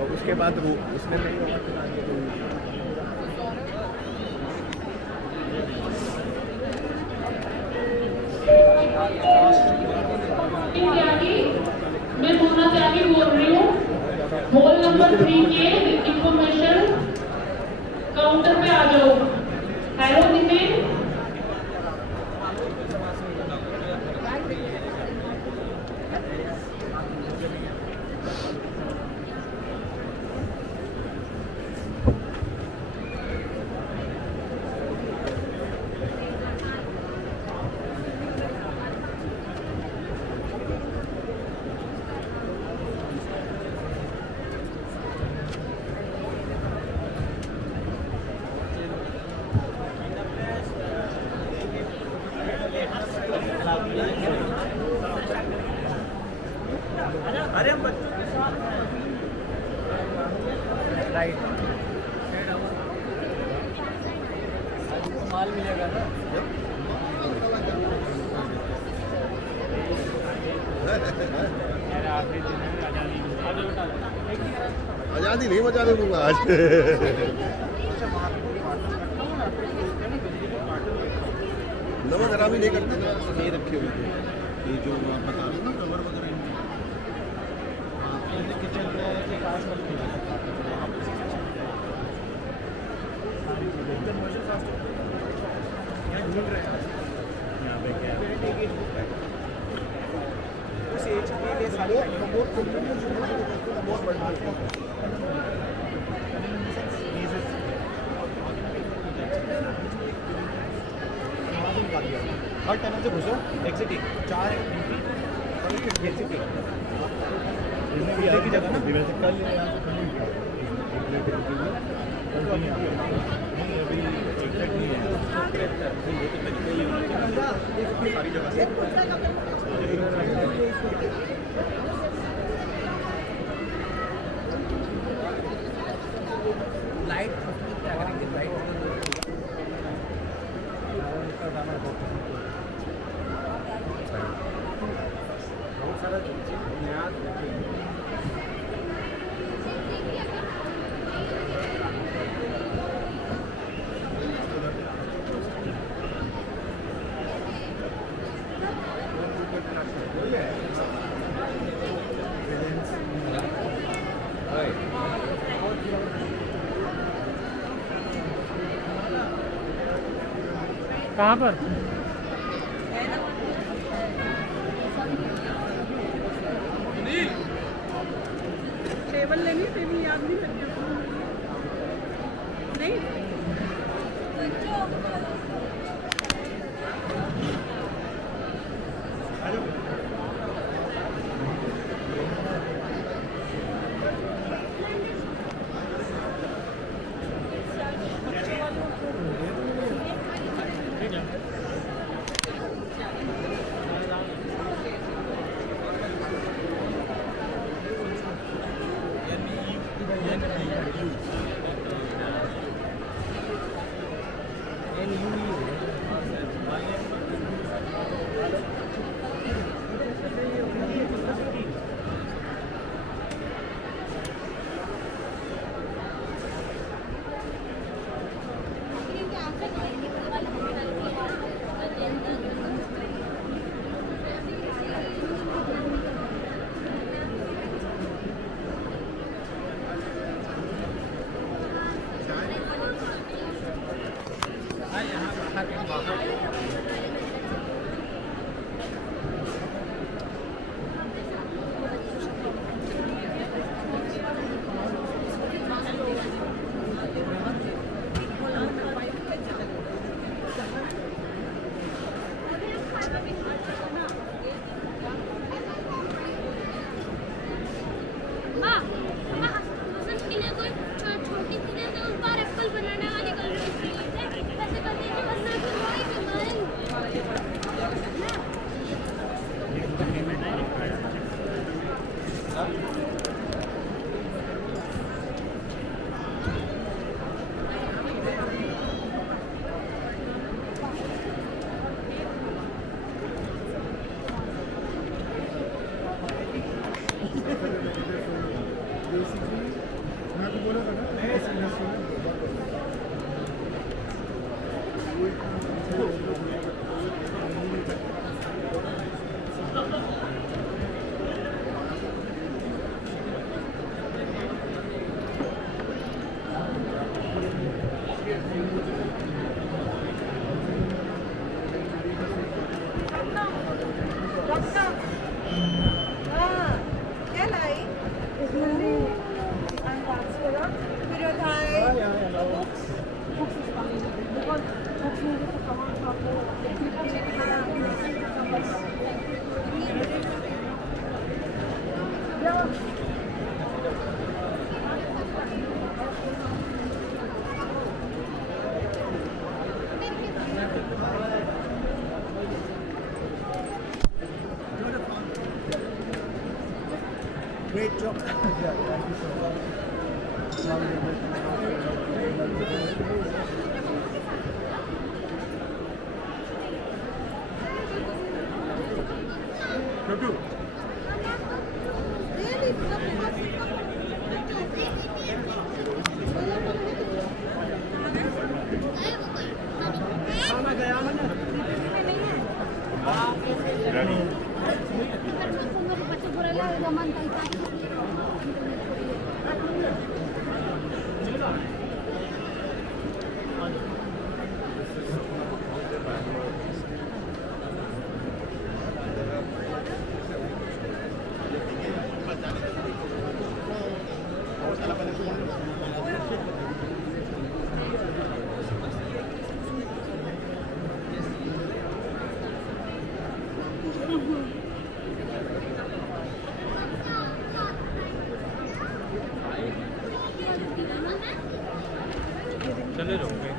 और उसके बाद उसमें नहीं होगा फिर आगे मैं मोना त्यागी बोल रही हूँ। हॉल नंबर 3 के इंफॉर्मेशन काउंटर पे आ जाओ। हेलो नितिन। अरे राइट माल मिलेगा ना आजादी नहीं बचा दूंगा आज। नमक हरामी नहीं करते ना, नहीं रखे हुए थे ये जो आप बता रहे हो ना कवर वगैरह किचन के पास ढूंढ रहे हैं यहाँ पे क्या उस एज के लिए सारी बहुत बढ़िया हर टनल से घुसो एग्जिटिंग 4 एग्जिटिंग की जगह ना वैसे कल अभी एग्जैक्ट नहीं है सारी जगह से लाइट बहुत सारा कहाँ पर टेबल लेनी टेबल याद नहीं करती नहीं Great job. चले जाओगे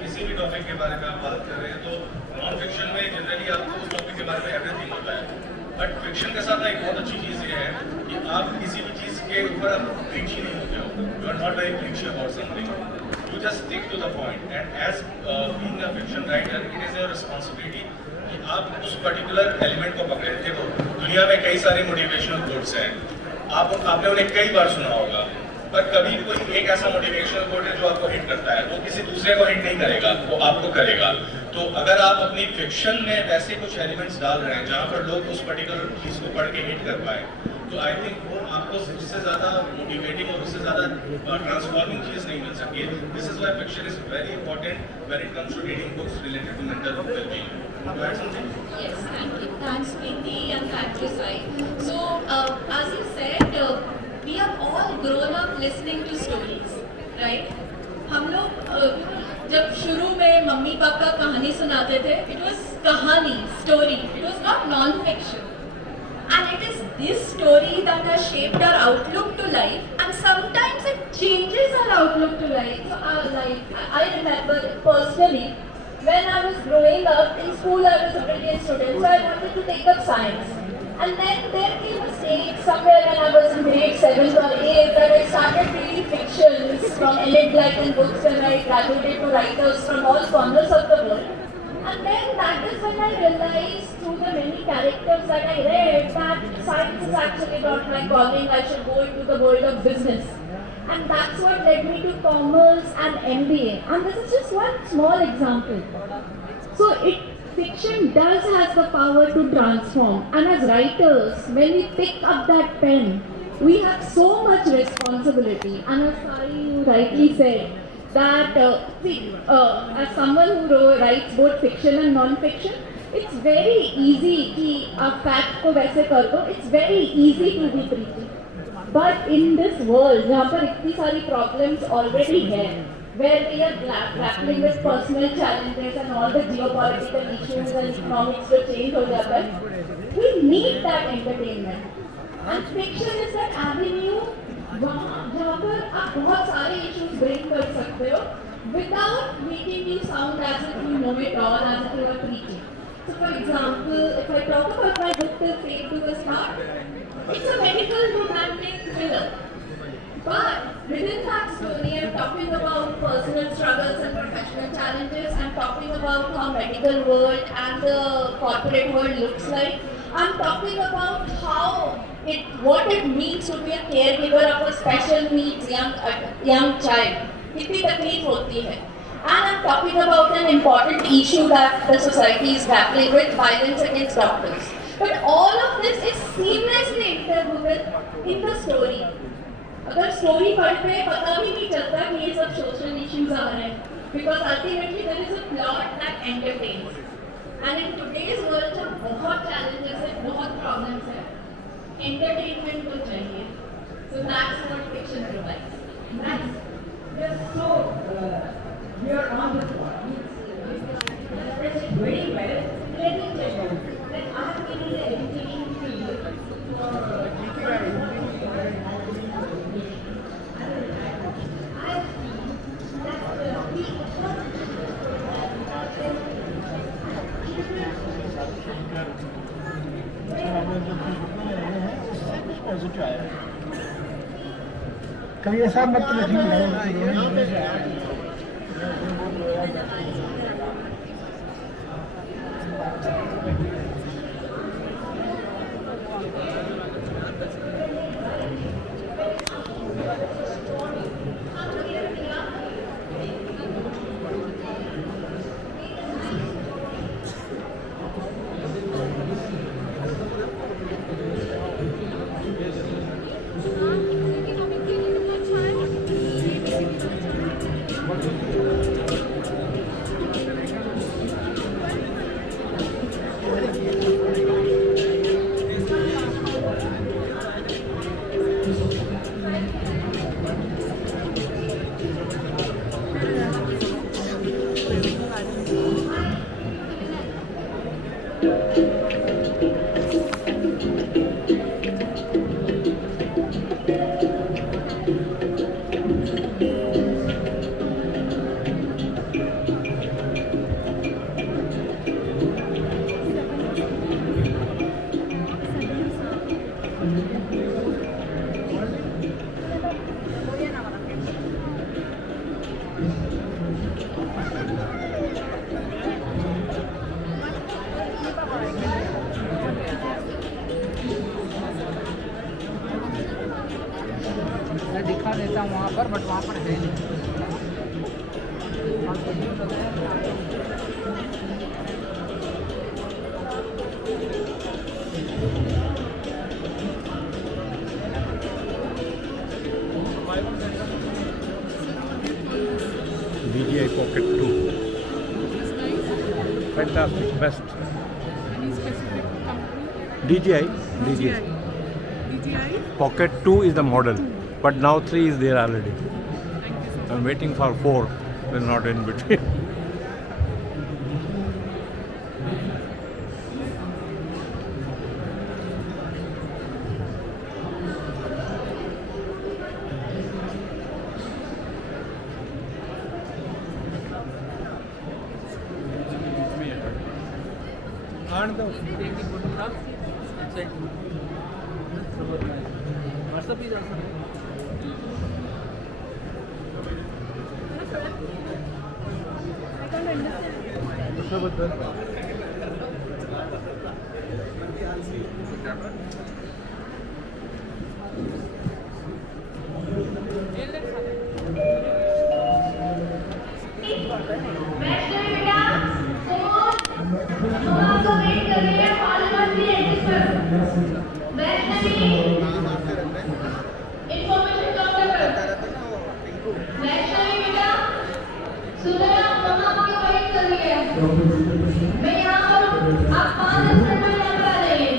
किसी भी टॉपिक के बारे में आप बात कर रहे हैं तो नॉन फिक्शन में जनरली आपको उस टॉपिक के बारे में एवरीथिंग होता है, बट फिक्शन के साथ एक बहुत अच्छी चीज़ ये है कि आप किसी भी चीज़ के ऊपर आप प्रीच ही नहीं होते हो, you are not very preach about something, you just stick to the point and as being a fiction writer it is your responsibility कि आप उस पर्टिकुलर एलिमेंट को पकड़े। देखो दुनिया में कई सारे मोटिवेशनल कोट्स हैं, आपने उन्हें कई बार सुना होगा, पर कभी कोई एक ऐसा मोटिवेशनल कोट है जो आपको हिट करता है, वो किसी दूसरे को हिट नहीं करेगा, वो आपको करेगा। तो अगर आप अपनी फिक्शन में वैसे कुछ एलिमेंट्स डाल रहे हैं जहाँ पर लोग उस पर्टिकुलर चीज़ को पढ़ के हिट कर पाए, तो आई थिंक वो आपको उससे ज़्यादा मोटिवेटिंग और उससे ज़्यादा ट्रांसफॉर्मिंग चीज़ नहीं मिल सकती है। This is why fiction is very important when it comes to reading books related to mental wellbeing. Yes, thank you. Thanks, Preeti, and thank you, Sai. So, as you said, we have all grown up listening to stories, right? हम लोग जब शुरू में mummy papa कहानी सुनाते थे, it was कहानी, story. It was not non-fiction. And it is this story that has shaped our outlook to life, and sometimes it changes our outlook to life. So, I remember personally, when I was growing up in school, I was a brilliant student, so I wanted to take up science. And then there came a stage somewhere when I was in grade 7 or 8 that I started reading fictions from Ellen Blyton books, and I graduated to writers from all corners of the world. And then that is when I realized through the many characters that I read that science is actually not my calling, I should go into the world of business. And that's what led me to commerce and MBA. And this is just one small example. So fiction does have the power to transform. And as writers, when we pick up that pen, we have so much responsibility. And as Sai rightly said, that as someone who writes both fiction and non-fiction, it's very easy कि आप fact को वैसे कर दो. It's very easy to be preachy. But in this world, जहाँ पर इतनी सारी problems already है, where we are grappling with personal challenges and all the geopolitical issues and economics जो change हो जाता है, we need that entertainment. And fiction is that avenue जहाँ पर आप बहुत सारे issues bring कर सकते हो without making you sound as if you know it all, as if you are preaching. So for example, if I talk about my book Till Fate Do Us Part, it's a medical romantic thriller. But within that story, I'm talking about personal struggles and professional challenges. I'm talking about how medical world and the corporate world looks like. I'm talking about what it means to be a caregiver of a special needs young child. कितनी तकलीफ होती है. And I'm talking about an important issue that the society is grappling with, violence against doctors. But all of this is seamlessly interwoven in the story. अगर story पढ़ते हैं पता भी नहीं चलता कि ये सब सोशल इश्यूज आ रहे हैं, because ultimately there is a plot that entertains. And in today's world जब बहुत challenges है, बहुत problems है, entertainment तो चाहिए. So that's what fiction provides. Nice. Yes, so here on the that's very well. Let me tell you that I have been in the education field कभी ऐसा मत दिखा देता हूँ वहाँ पर, बट वहाँ पर है नहीं। DJI Pocket 2. Fantastic, best. Any specific company? DJI DJI. Pocket 2 is the model, but now 3 is there already. Thank you so much. I'm waiting for 4. They're not in between. and the photograph and send to WhatsApp is also there. Information counter Vaishnavi बेटा सुनो, मम्मा आपकी wait कर रही है। मैं यहाँ पर हूँ, आप 5 मिनट में यहाँ पर आ जाइए।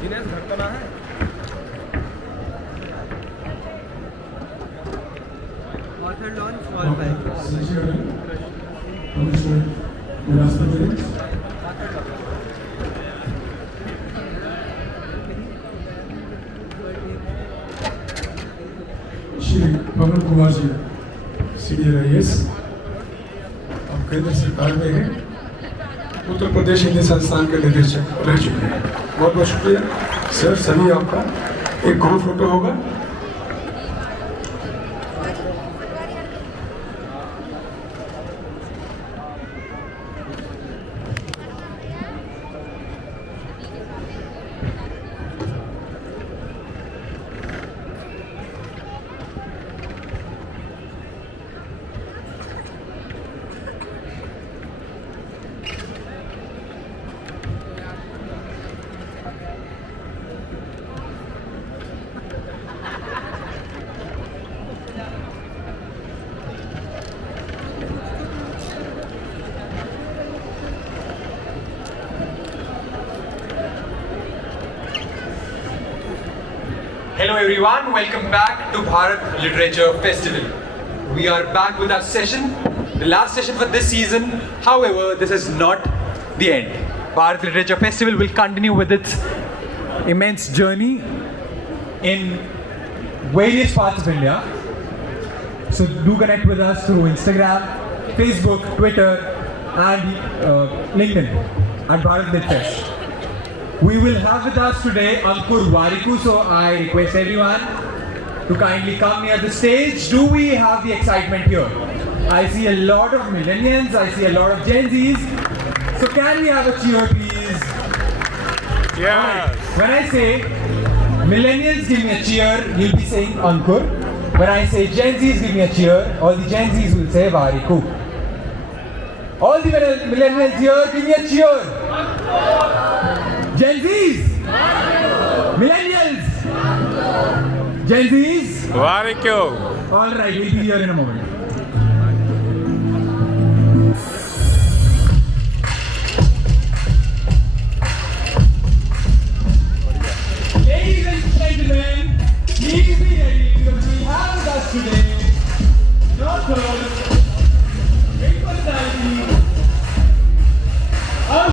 दिनेश धड़कना है। Author launch wall pack. Shri Pawan Kumar ji CDIS अब केंद्र सरकार में है, उत्तर प्रदेश हिंदी संस्थान के निदेशक रह चुके हैं। बहुत बहुत शुक्रिया सर, सभी आपका एक ग्रुप फोटो होगा। Hello everyone, welcome back to Bharat Literature Festival. We are back with our session, the last session for this season. However, this is not the end. Bharat Literature Festival will continue with its immense journey in various parts of India. So do connect with us through Instagram, Facebook, Twitter and LinkedIn at Bharat Lit Fest. We will have with us today Ankur Warikoo, so I request everyone to kindly come near the stage. Do we have the excitement here? I see a lot of millennials, I see a lot of Gen Zs. So can we have a cheer please? Yes. When I say millennials give me a cheer, you'll be saying Ankur. When I say Gen Zs give me a cheer, all the Gen Zs will say Warikoo. All the millennials here, give me a cheer. Gen Zs! Millennials! Gen Zs! Warikoo. Alright, we'll be here in a moment.